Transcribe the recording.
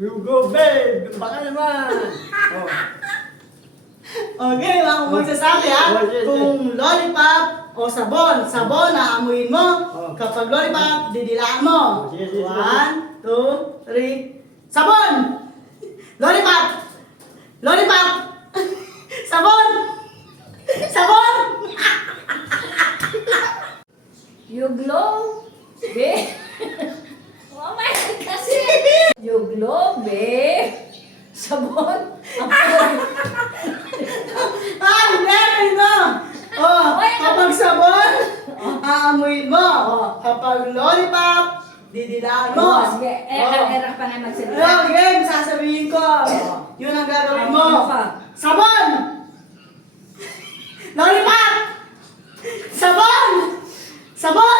You go, babe! Baka naman! Oh. Okay, ako magsasabi ha. Oh, yes, yes. Kung lollipop o sabon. Sabon, aamuin mo. Oh. Kapag lollipop, didilaan mo. Oh, yes, yes, 1, 2, 3. Sabon! Lollipop! Lollipop! Sabon! Sabon! You glow, babe. Oh my God, kasi. You glow, babe. Sabon. Hindi! Ito! Oh, kapag sabon, aamuin mo. Oh, kapag lollipop, didilaan mo. Oh, sige. Erang pa nga magsalita. Oh, game, sasabihin ko. Yun ang gagawin mo. Ano ka? Sabon! Lollipop! Sabon! Sabon!